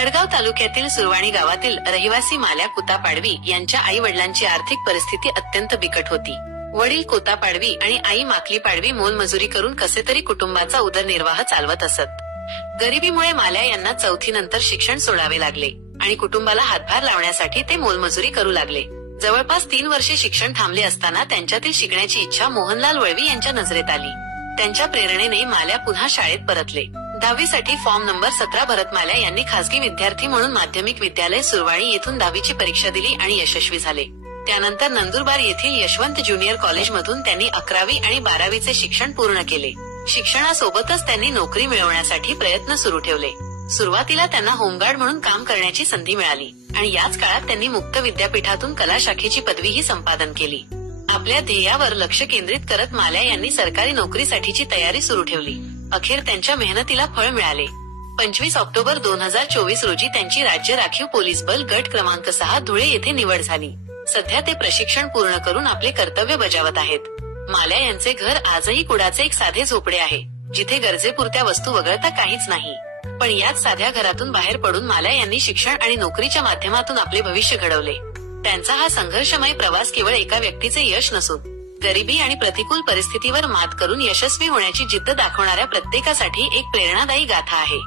धडगाव तालुक्यातील सुरवाणी गावातील रहिवासी माल्या कुता पाडवी यांच्या आई वडिलांची आर्थिक परिस्थिती अत्यंत बिकट होती। वडील कोता पाडवी आणि आई माकली पाडवी मोलमजुरी करून कसे तरी कुटुंबाचा उदरनिर्वाह चालवत असत। गरिबीमुळे माल्या यांना चौथीनंतर शिक्षण सोडावे लागले आणि कुटुंबाला हातभार लावण्यासाठी ते मोलमजुरी करू लागले। जवळपास 3 वर्षे शिक्षण थांबले असताना त्यांच्यातील शिकण्याची इच्छा मोहनलाल वळवी यांच्या नजरेत आली। त्यांच्या प्रेरणेने माल्या पुन्हा शाळेत परतले। 10वी साठी फॉर्म नंबर 17 भरत माल्या यांनी खासगी विद्यार्थी म्हणून माध्यमिक विद्यालय सुरवाणी येथून 10वीची परीक्षा दिली आणि यशस्वी झाले। त्यानंतर नंदुरबार येथील यशवंत ज्युनियर कॉलेजमधून त्यांनी 11वी आणि 12वीचे शिक्षण पूर्ण केले। शिक्षणासोबतच त्यांनी नोकरी मिळवण्यासाठी प्रयत्न सुरू ठेवले। सुरुवातीला त्यांना होमगार्ड म्हणून काम करण्याची संधी मिळाली आणि याच काळात त्यांनी मुक्त विद्यापीठातून कला शाखेची पदवीही संपादन केली। आपल्या ध्येयावर लक्ष केंद्रित करत माल्या यांनी सरकारी नोकरीसाठीची तयारी सुरू ठेवली। अखेर त्यांच्या मेहनतीला फळ मिळाले। 25 ऑक्टोबर 2024 रोजी त्यांची राज्य राखीव पोलीस बल गट क्रमांक 6 धुळे येथे निवड झाली। सध्या ते प्रशिक्षण पूर्ण करून आपले कर्तव्य बजावत आहेत। माल्या यांचे घर आजही कुडाचे एक साधे झोपडे आहे, जिथे गरजेपुरत्या वस्तू वगळता काहीच नाही। पण याच साध्या घरातून बाहेर पडून माल्या यांनी शिक्षण आणि नोकरीच्या माध्यमातून आपले भविष्य घडवले। त्यांचा हा संघर्षमय प्रवास केवळ एका व्यक्तीचे यश नसून गरिबी आणि प्रतिकूल परिस्थितीवर मात करून यशस्वी होण्याची जिद्द दाखवणाऱ्या प्रत्येकासाठी एक प्रेरणादायी गाथा आहे।